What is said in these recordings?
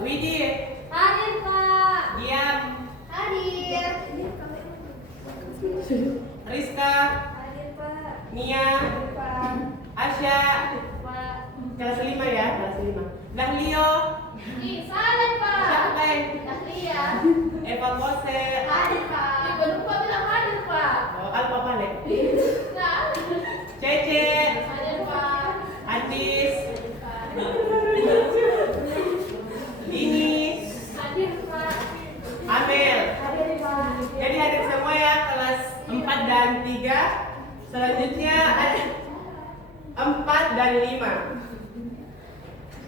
Widi. Hadir, Pak. Diam. Hadir. Rizka. Hadir, Pak. Nia. Hadir, Pak. Asya. Pak. Kelas 5 ya, kelas 5. Dahlio. Ih, salah, Pak. Sampai. Dahlia. Eva Kose. Hadir, Pak. Ibu lupa bilang hadir, Pak. Oh, Alfa Pale. Nah. Cece. Hadir, Pak. Andis. Hadir, Pak. Ini. Hadir, Pak. Amel. Hadir, Pak. Jadi hadir semua ya, kelas 4 dan 3. Selanjutnya ada 4 dan 5.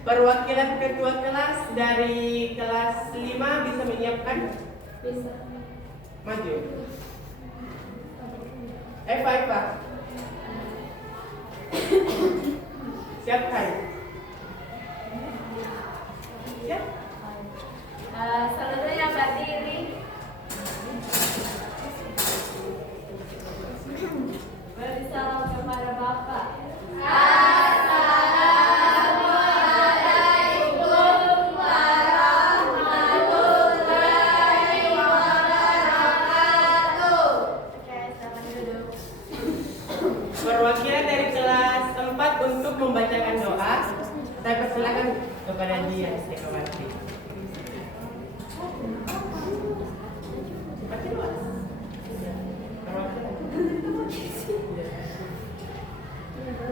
Perwakilan ketua kelas dari kelas 5 bisa menyiapkan? Bisa. Maju. Eva. Siapkan. Siap. Selanjutnya berdiri. Beri salam kepada Bapak. Assalamualaikum warahmatullahi wabarakatuh. Oke, selamat duduk. Perwakilan dari kelas 4 untuk membacakan doa. Saya persilakan kepada dia, Sekawati. Baca doa.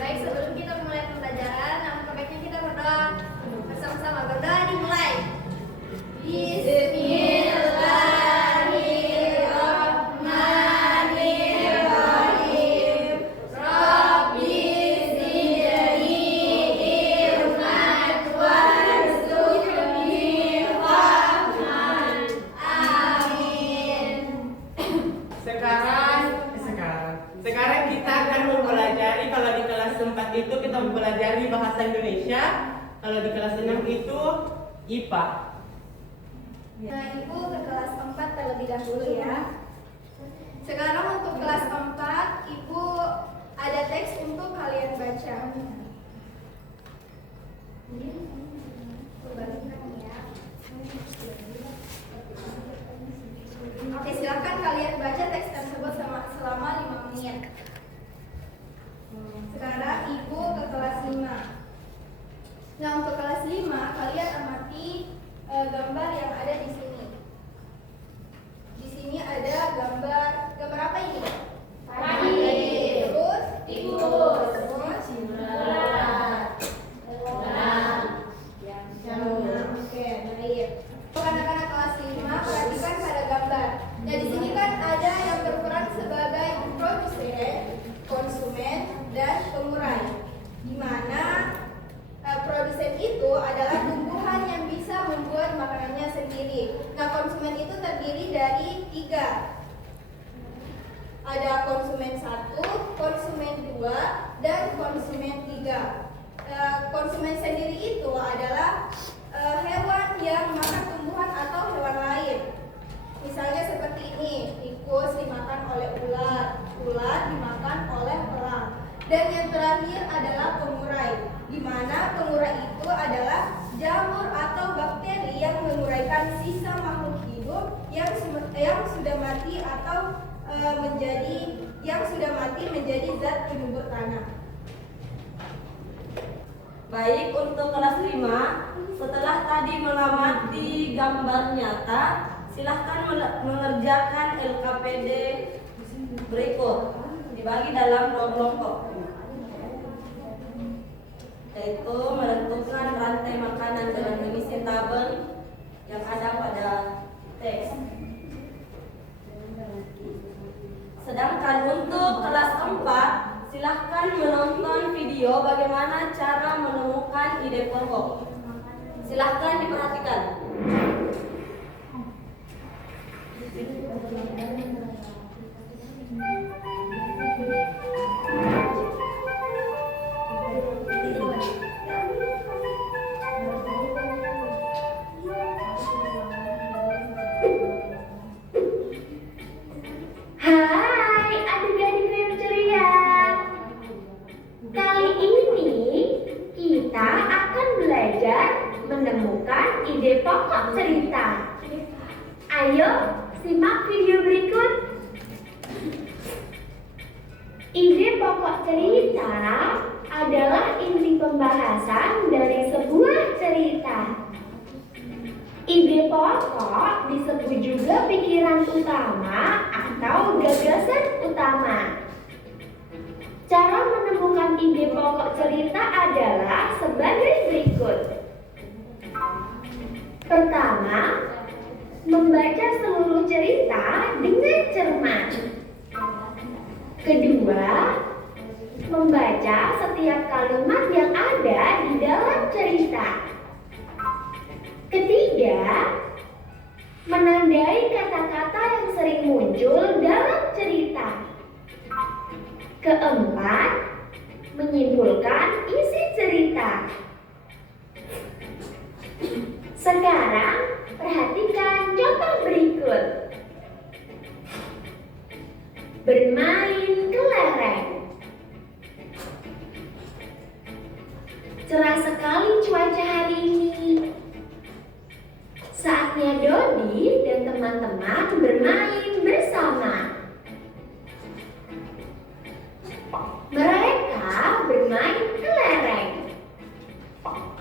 Baik, sebelum kita mulai pembelajaran, alangkah baiknya kita berdoa bersama-sama. Berdoa dimulai. Bismillahirrahmanirrahim. Rabbi zidni ilman warzuqni fahman. Amin. Sekarang kita akan mempelajari, kalau di kelas 4 itu kita mempelajari bahasa Indonesia, kalau di kelas 6 itu IPA. Nah, Ibu ke kelas 4 terlebih dahulu ya. Sekarang untuk kelas 4, Ibu ada teks untuk kalian baca. Kembalikan ya. Oke, silakan kalian baca teks tersebut selama 5 menit. Sekarang Ibu ke kelas 5. Nah, untuk kelas 5 kalian amati gambar yang ada di sini. Di sini ada gambar apa ini? Padi. Terus tikus. Terus ular. Oke, baik. Untuk anak-anak kelas 5 perhatikan pada gambar. Nah, di sini kan ada yang berperan sebagai produsen, konsumen, dan pengurai. Di mana produsen itu adalah tumbuhan yang bisa membuat makanannya sendiri. Nah, konsumen itu terdiri dari 3. Ada konsumen 1, konsumen 2, dan konsumen 3. Konsumen sendiri itu adalah hewan yang makan tumbuhan atau hewan lain. Misalnya seperti ini, tikus dimakan oleh ular, ular dimakan oleh elang. Dan yang terakhir adalah pengurai, di mana pengurai itu adalah jamur atau bakteri yang menguraikan sisa makhluk hidup yang sudah mati atau menjadi zat penyubur tanah. Baik, untuk kelas 5, setelah tadi mengamati gambar nyata, silahkan mengerjakan LKPD berikut, dibagi dalam 2 kelompok, yaitu menentukan rantai makanan dengan mengisi tabel yang ada pada teks. Sedangkan untuk kelas 4, silahkan menonton video bagaimana cara menemukan ide pokok. Silahkan diperhatikan. Hai adik-adik yang ceria. Kali ini kita akan belajar menemukan menemukan ide pokok cerita. Ayo, simak video berikut. Ide pokok cerita adalah inti pembahasan dari sebuah cerita. Ide pokok disebut juga pikiran utama atau gagasan utama. Cara menemukan ide pokok cerita adalah sebagai berikut. Pertama, membaca seluruh cerita dengan cermat. Kedua, membaca setiap kalimat yang ada di dalam cerita. Ketiga, menandai kata-kata yang sering muncul dalam cerita. Keempat, menyimpulkan isi cerita. Sekarang, perhatikan contoh berikut. Bermain kelereng. Cerah sekali cuaca hari ini. Saatnya Dodi dan teman-teman bermain bersama. Mereka bermain kelereng.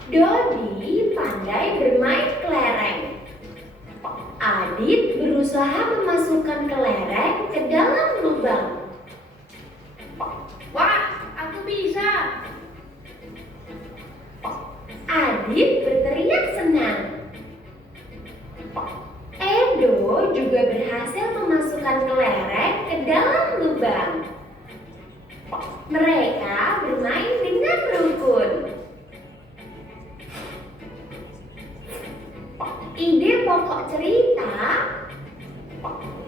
Dodi pandai bermain kelereng. Adit berusaha memasukkan kelereng ke dalam lubang. Wah, aku bisa. Adit berteriak senang. Edo juga berhasil memasukkan kelereng ke dalam lubang. Mereka bermain dengan rukun. Ide pokok cerita: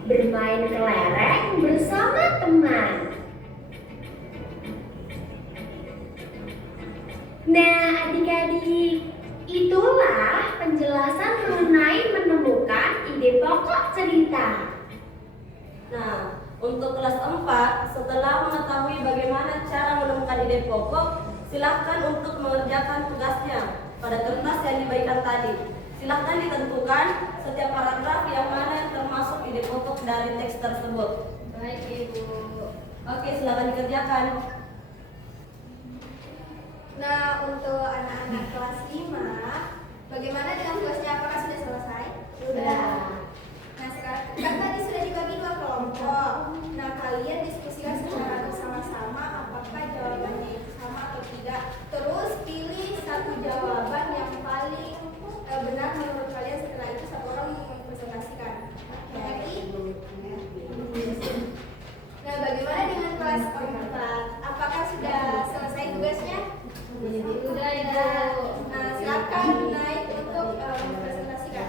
bermain kelereng bersama teman. Nah, adik-adik, itulah penjelasan mengenai menemukan ide pokok cerita. Nah, untuk kelas 4, setelah mengetahui bagaimana cara menemukan ide pokok, silahkan untuk mengerjakan tugasnya pada kertas yang diberikan tadi. Silahkan ditentukan setiap paragraf yang mana yang termasuk ide pokok dari teks tersebut. Baik, Ibu. Oke, silakan dikerjakan. Nah, untuk anak-anak kelas 5, bagaimana dengan tugasnya? Apakah sudah selesai? Sudah. Nah, sekarang kan tadi sudah dibagi 2 kelompok. Nah, kalian diskusikan secara bersama-sama apakah jawabannya itu sama atau tidak. Terus pilih satu jawaban yang paling benar menurut kalian. Setelah itu satu orang mempresentasikan. Oke? Nah, bagaimana dengan kelas 4? Apakah sudah selesai tugasnya? Sudah, Ibu. Nah, silakan naik untuk mempresentasikan.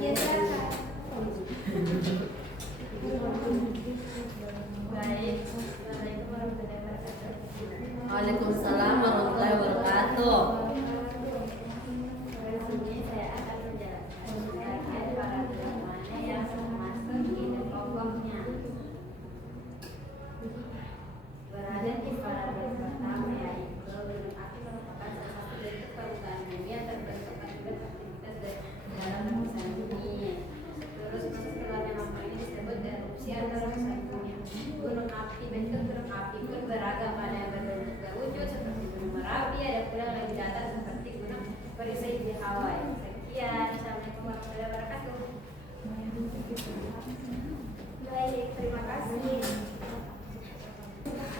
Ya, silakan. Waalaikumsalam warahmatullahi wabarakatuh. Saya akan menjelaskan paragraf mana yang termasuk ide pokoknya. Berada di paragraf pertama yaitu berarti merupakan salah satu bentuk perubahan dunia terbentuk akibat aktivitas dalam lapisan bumi. Terus proses perlawanan lampu ini disebut erupsi atau lapisan bumi. Gunung api, bentuk gunung api pun beragam, ada yang berbentuk wujud seperti gunung Merapi, ada pula yang lebih datar seperti gunung Peringai di Hawaii. Sekian, assalamualaikum warahmatullahi wabarakatuh. Baik, terima kasih.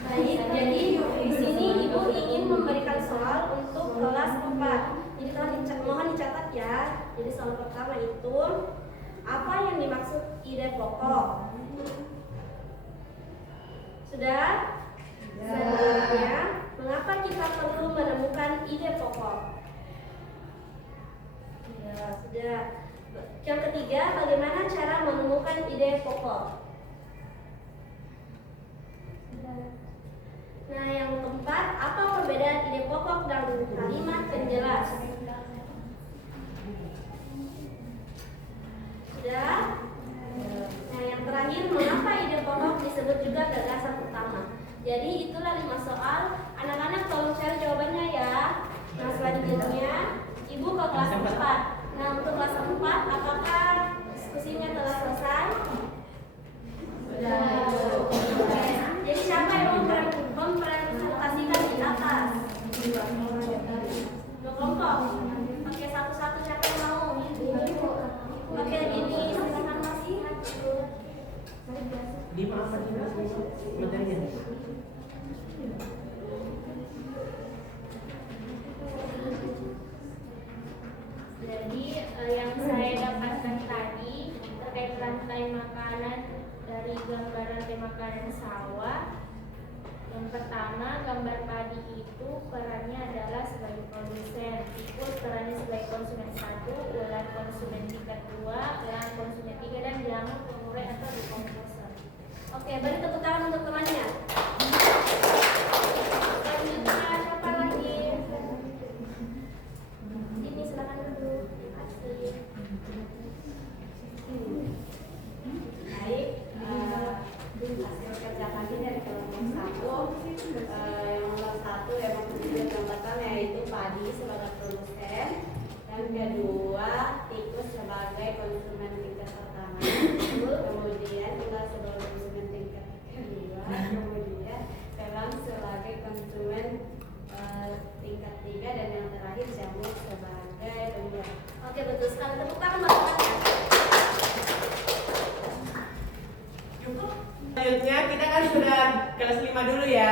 Baik, jadi di sini Ibu ingin memberikan soal untuk kelas 4. Jadi mohon dicatat ya. Jadi soal pertama itu, apa yang dimaksud ide pokok? Sudah? Sebelumnya, mengapa kita perlu menemukan ide pokok? Ya, sudah. Yang ketiga, bagaimana cara menemukan ide pokok? Nah, yang keempat, apa perbedaan ide pokok dan kalimat penjelas? Sudah? Nah, yang terakhir, mengapa ide pokok Ibu ke kelas 4. Nah, untuk kelas 4, apakah diskusinya telah selesai? Jadi siapa yang mempresentasikan di atas? Dua kelompok. Oke, satu-satu siapa yang mau? Oke, ini silakan masih. Di apa materinya? Jadi yang saya dapatkan tadi terkait rantai makanan dari gambaran rantai makanan sawah. Yang pertama, gambar padi itu perannya adalah sebagai produsen, tikus perannya sebagai konsumen 1, ular konsumen tingkat 2, elang konsumen 3, dan jamur pengurai atau dekomposer. Oke, beri tepuk tangan untuk temannya. Selanjutnya siapa lagi? Ini silakan duduk. Terima kasih. Baik, hasil kerja kami dari kelompok 1 yang nomor 1 yang mempertimbangkan yaitu padi sebagai produsen, yang kedua tikus sebagai konsumen tingkat pertama, kemudian ular sebagai konsumen tingkat kedua, kemudian elang sebagai konsumen tingkat 3, dan yang terakhir jamur sebagai penjual. Oke, betul sekali. Tepuk tangan buat temannya. Selanjutnya kita kan sudah kelas 5 dulu ya.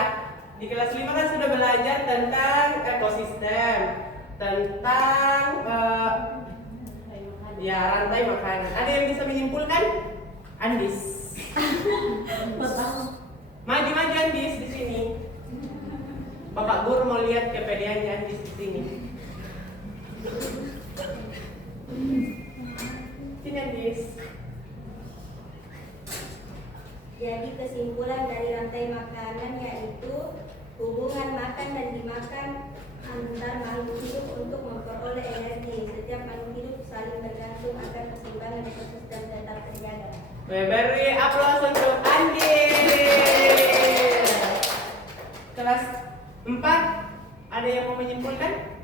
Di kelas 5 kan sudah belajar tentang ekosistem, tentang ya rantai makanan. Ada yang bisa menyimpulkan? Andis. Maju Andis di sini. Bapak guru mau lihat kepedeannya Andis di sini. Sini Andis. Jadi kesimpulan dari rantai makanan yaitu hubungan makan dan dimakan antar makhluk hidup untuk memperoleh energi. Setiap makhluk hidup saling bergantung agar keseimbangan ekosistem tetap terjaga. Beri aplaus untuk Andi. Kelas 4 ada yang mau menyimpulkan?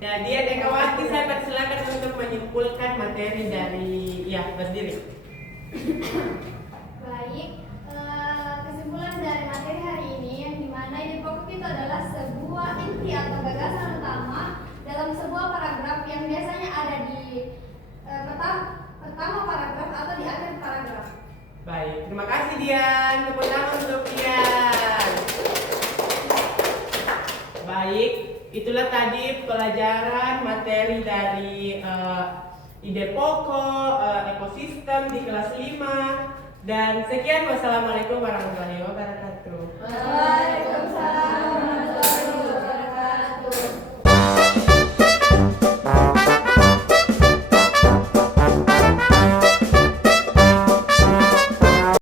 Jadi Dekawati saya persilakan untuk menyimpulkan materi dari berdiri. Baik, kesimpulan dari materi hari ini yang dimana ide pokok itu adalah sebuah inti atau gagasan utama dalam sebuah paragraf yang biasanya ada di pertama paragraf atau di akhir paragraf. Baik, terima kasih Dian. Tepuk tangan untuk Dian. Baik, itulah tadi pelajaran materi dari ide pokok ekosistem di kelas 5. Dan sekian, wassalamualaikum warahmatullahi wabarakatuh. Waalaikumsalam.